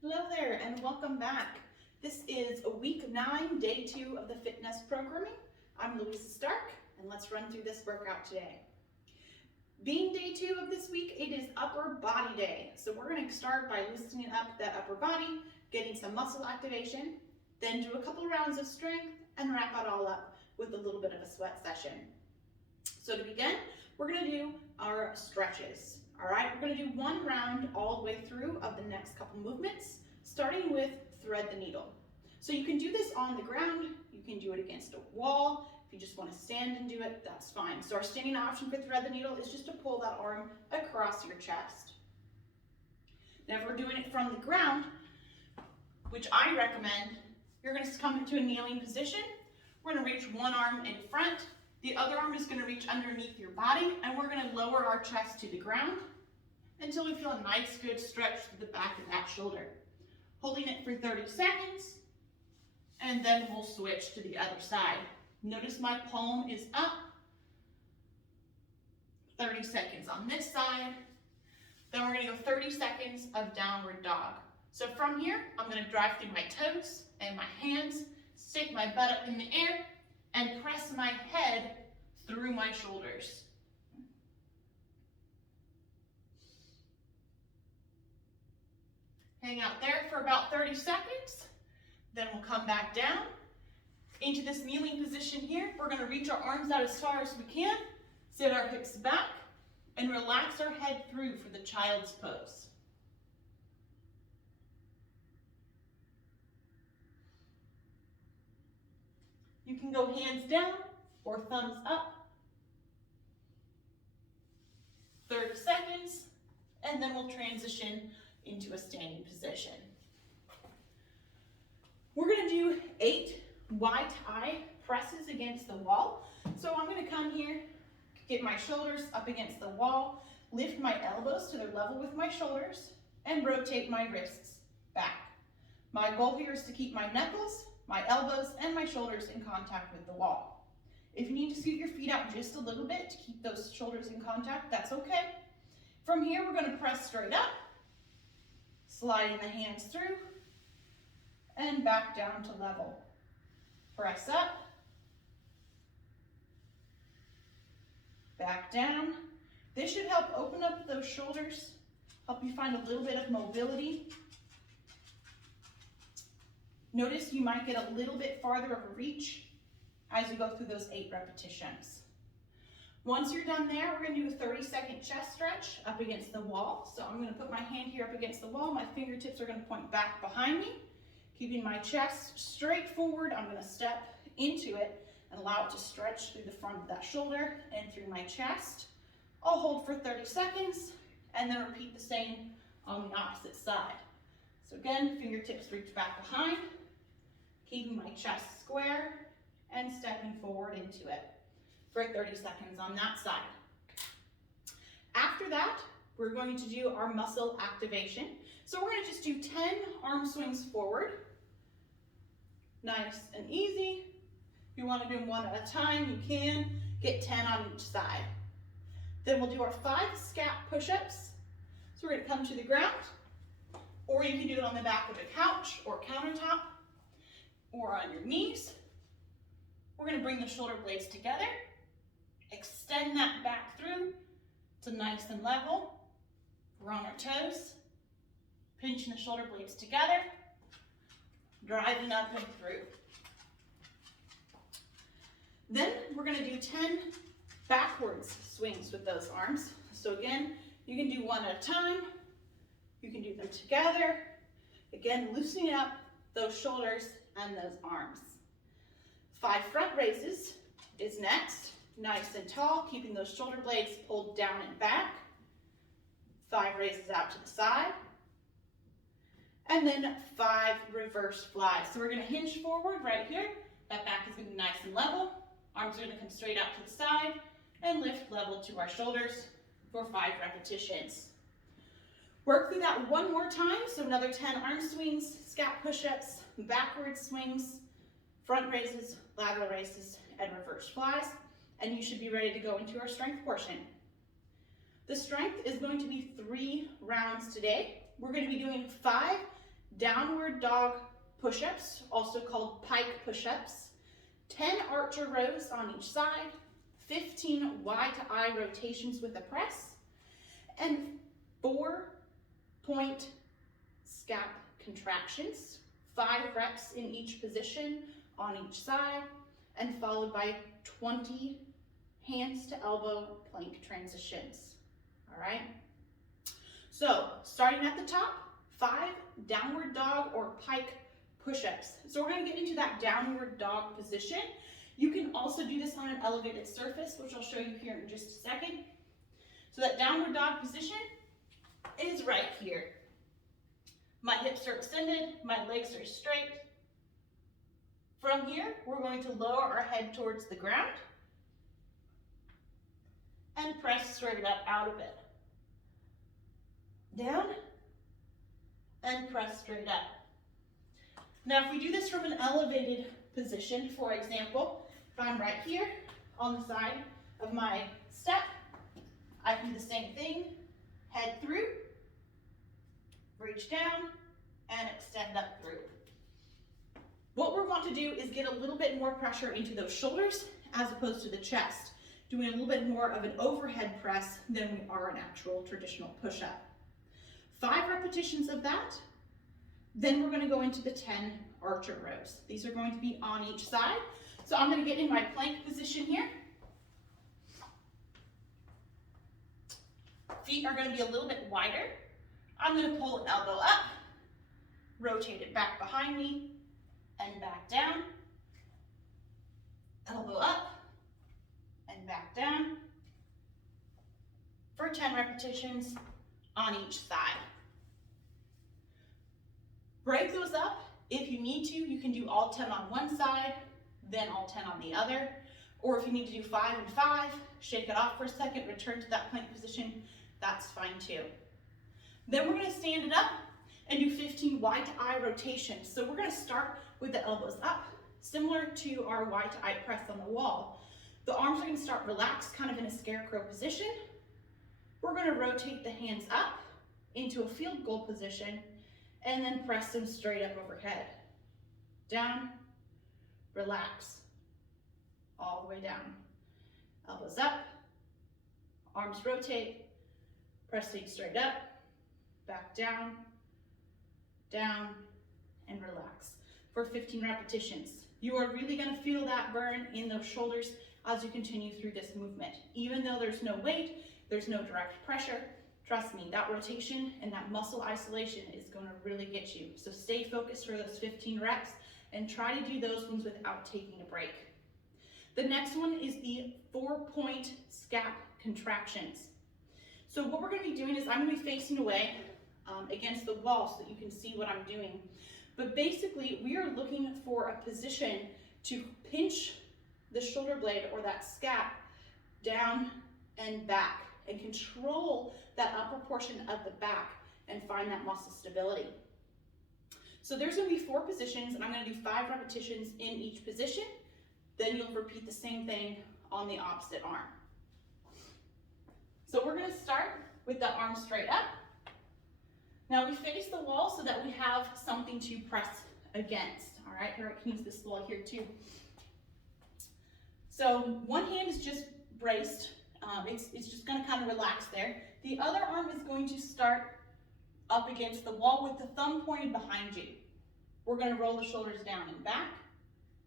Hello there and welcome back. This is week 9, day 2 of the FITNEST programming. I'm Louisa Stark and let's run through this workout today. Being day 2 of this week, it is upper body day. So we're going to start by loosening up that upper body, getting some muscle activation, then do a couple rounds of strength and wrap it all up with a little bit of a sweat session. So to begin, we're going to do our stretches. All right, we're going to do one round all the way through of the next couple movements, starting with thread the needle. So you can do this on the ground, you can do it against a wall. If you just want to stand and do it, that's fine. So our standing option for thread the needle is just to pull that arm across your chest. Now if we're doing it from the ground, which I recommend, you're going to come into a kneeling position. We're going to reach one arm in front, the other arm is going to reach underneath your body, and we're going to lower our chest to the ground until we feel a nice good stretch to the back of that shoulder. Holding it for 30 seconds, and then we'll switch to the other side. Notice my palm is up. 30 seconds on this side. Then we're going to go 30 seconds of downward dog. So from here, I'm going to drive through my toes and my hands, stick my butt up in the air, and press my head through my shoulders. Hang out there for about 30 seconds. Then we'll come back down into this kneeling position here. We're going to reach our arms out as far as we can, sit our hips back, and relax our head through for the child's pose. You can go hands down or thumbs up. 30 seconds, and then we'll transition into a standing position. We're going to do 8 Y-tie presses against the wall. So I'm going to come here, get my shoulders up against the wall, lift my elbows to their level with my shoulders, and rotate my wrists back. My goal here is to keep my knuckles, my elbows, and my shoulders in contact with the wall. If you need to scoot your feet out just a little bit to keep those shoulders in contact, that's okay. From here, we're going to press straight up, sliding the hands through, and back down to level. Press up, back down. This should help open up those shoulders, help you find a little bit of mobility. Notice you might get a little bit farther of a reach as you go through those 8 repetitions. Once you're done there, we're going to do a 30-second chest stretch up against the wall. So I'm going to put my hand here up against the wall. My fingertips are going to point back behind me. Keeping my chest straight forward, I'm going to step into it and allow it to stretch through the front of that shoulder and through my chest. I'll hold for 30 seconds and then repeat the same on the opposite side. So again, fingertips reach back behind, keeping my chest square and stepping forward into it for 30 seconds on that side. After that, we're going to do our muscle activation. So we're going to just do 10 arm swings forward. Nice and easy. If you want to do them one at a time, you can. Get 10 on each side. Then we'll do our 5 scap push-ups. So we're going to come to the ground, or you can do it on the back of a couch or countertop, or on your knees. We're going to bring the shoulder blades together, extend that back through to nice and level. We're on our toes, pinching the shoulder blades together, driving up and through. Then we're going to do 10 backwards swings with those arms. So again, you can do one at a time. You can do them together. Again, loosening up those shoulders and those arms. 5 front raises is next. Nice and tall, keeping those shoulder blades pulled down and back. 5 raises out to the side. And then 5 reverse flies. So we're going to hinge forward right here. That back is going to be nice and level. Arms are going to come straight out to the side and lift level to our shoulders for 5 repetitions. Work through that one more time. So another 10 arm swings, scap push-ups, backward swings, front raises, lateral raises, and reverse flies. And you should be ready to go into our strength portion. The strength is going to be 3 rounds today. We're going to be doing 5 downward dog push-ups, also called pike push-ups, 10 archer rows on each side, 15 Y to I rotations with a press, and 4-point scap contractions, 5 reps in each position on each side, and followed by 20 hands to elbow plank transitions. All right? So starting at the top, 5 downward dog or pike push-ups. So we're going to get into that downward dog position. You can also do this on an elevated surface, which I'll show you here in just a second. So that downward dog position is right here. My hips are extended, my legs are straight. From here, we're going to lower our head towards the ground and press straight up out of it. Down and press straight up. Now, if we do this from an elevated position, for example, if I'm right here on the side of my step, I can do the same thing, head through, reach down, and extend up through. What we want to do is get a little bit more pressure into those shoulders as opposed to the chest, doing a little bit more of an overhead press than we are an actual traditional push-up. 5 repetitions of that, then we're going to go into the 10 archer rows. These are going to be on each side. So I'm going to get in my plank position here. Feet are going to be a little bit wider. I'm going to pull an elbow up, rotate it back behind me, and back down. Elbow up, and back down. For 10 repetitions on each side. Break those up. If you need to, you can do all 10 on one side, then all 10 on the other. Or if you need to do 5 and 5, shake it off for a second, return to that plank position, that's fine too. Then we're going to stand it up and do 15 Y to I rotations. So we're going to start with the elbows up, similar to our Y to I press on the wall. The arms are going to start relaxed, kind of in a scarecrow position. We're going to rotate the hands up into a field goal position and then press them straight up overhead. Down, relax, all the way down. Elbows up, arms rotate, press feet straight up, back down, down, and relax for 15 repetitions. You are really going to feel that burn in those shoulders as you continue through this movement. Even though there's no weight, there's no direct pressure, trust me, that rotation and that muscle isolation is going to really get you. So stay focused for those 15 reps and try to do those ones without taking a break. The next one is the 4-point scap contractions. So what we're going to be doing is I'm going to be facing away against the wall so that you can see what I'm doing. But basically, we are looking for a position to pinch the shoulder blade or that scap down and back and control that upper portion of the back and find that muscle stability. So there's going to be 4 positions, and I'm going to do 5 repetitions in each position. Then you'll repeat the same thing on the opposite arm. So we're going to start with the arm straight up. Now we face the wall so that we have something to press against. All right, here I can use this wall here too. So one hand is just braced. It's just going to kind of relax there. The other arm is going to start up against the wall with the thumb pointed behind you. We're going to roll the shoulders down and back,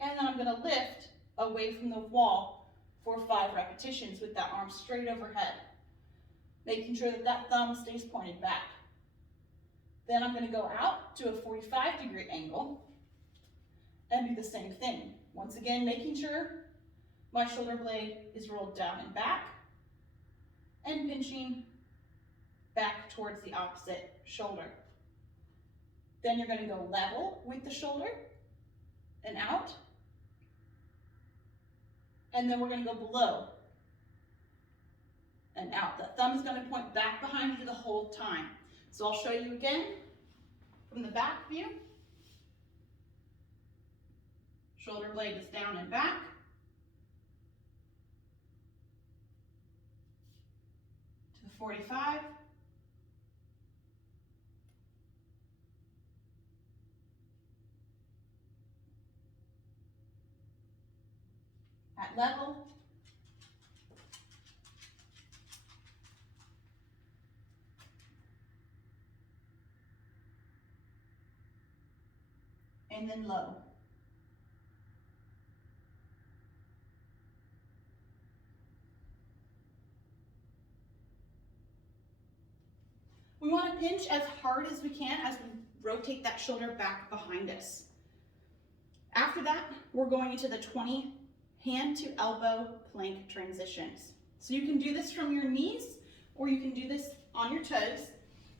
and then I'm going to lift away from the wall for 5 repetitions with that arm straight overhead, making sure that that thumb stays pointed back. Then I'm going to go out to a 45-degree angle and do the same thing. Once again, making sure my shoulder blade is rolled down and back and pinching back towards the opposite shoulder. Then you're going to go level with the shoulder and out. And then we're going to go below and out. The thumb is going to point back behind you the whole time. So I'll show you again from the back view. Shoulder blade is down and back. To the 45. level. And then low. We want to pinch as hard as we can as we rotate that shoulder back behind us. After that, we're going into the 20 hand to elbow plank transitions. So you can do this from your knees or you can do this on your toes,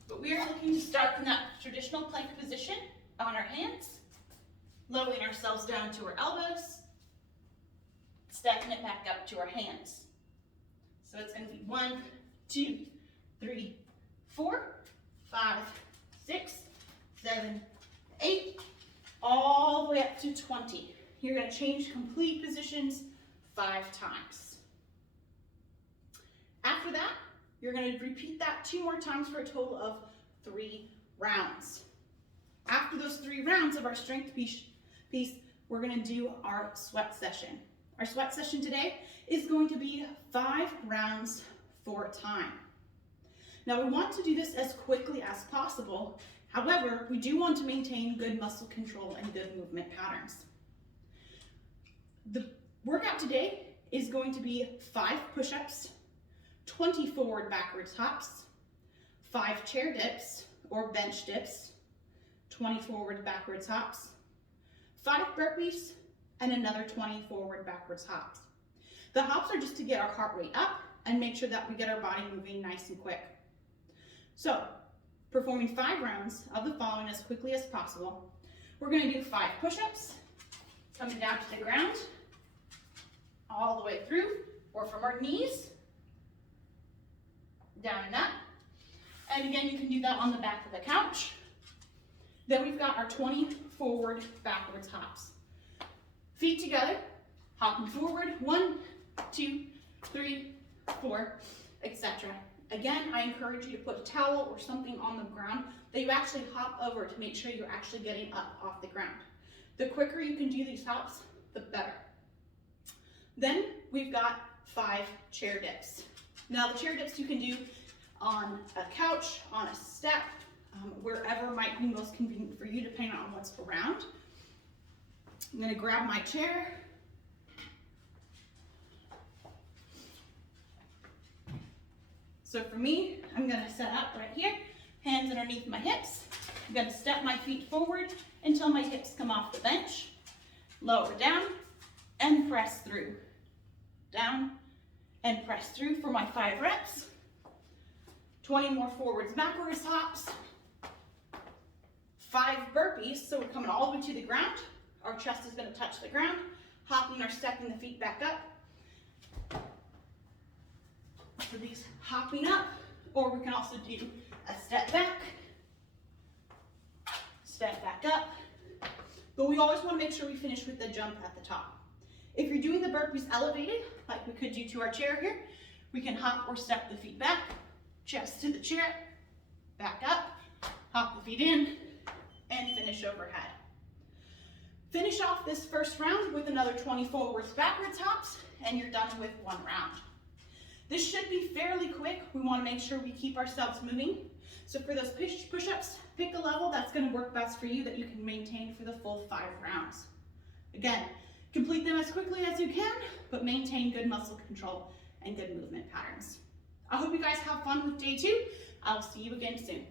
but we are looking to start from that traditional plank position on our hands, lowering ourselves down to our elbows, stepping it back up to our hands. So it's going to be 1, 2, 3, 4, 5, 6, 7, 8, all the way up to 20. You're going to change complete positions 5 times. After that, you're going to repeat that 2 more times for a total of 3 rounds. After those 3 rounds of our strength piece, we're going to do our sweat session. Our sweat session today is going to be 5 rounds 4 time. Now we want to do this as quickly as possible. However, we do want to maintain good muscle control and good movement patterns. The workout today is going to be 5 push-ups, 20 forward backwards hops, 5 chair dips or bench dips, 20 forward backwards hops, 5 burpees, and another 20 forward backwards hops. The hops are just to get our heart rate up and make sure that we get our body moving nice and quick. So, performing 5 rounds of the following as quickly as possible. We're going to do 5 push-ups, coming down to the ground, all the way through, or from our knees, down and up. And again, you can do that on the back of the couch. Then we've got our 20 forward backwards hops. Feet together, hopping forward, 1, 2, 3, 4, etc. Again, I encourage you to put a towel or something on the ground that you actually hop over to make sure you're actually getting up off the ground. The quicker you can do these hops, the better. Then we've got 5 chair dips. Now the chair dips you can do on a couch, on a step, wherever might be most convenient for you depending on what's around. I'm going to grab my chair. So for me, I'm going to set up right here, hands underneath my hips. I'm going to step my feet forward until my hips come off the bench. Lower down and press through. Down and press through for my 5 reps. 20 more forwards, backwards hops. 5 burpees, so we're coming all the way to the ground. Our chest is going to touch the ground, hopping or stepping the feet back up. So these hopping up, or we can also do a step back up. But we always want to make sure we finish with the jump at the top. If you're doing the burpees elevated, like we could do to our chair here, we can hop or step the feet back, chest to the chair, back up, hop the feet in, and finish overhead. Finish off this first round with another 20 forwards, backwards hops, and you're done with 1 round. This should be fairly quick. We want to make sure we keep ourselves moving. So for those push-ups, pick a level that's going to work best for you that you can maintain for the full 5 rounds. Again, complete them as quickly as you can, but maintain good muscle control and good movement patterns. I hope you guys have fun with day 2. I'll see you again soon.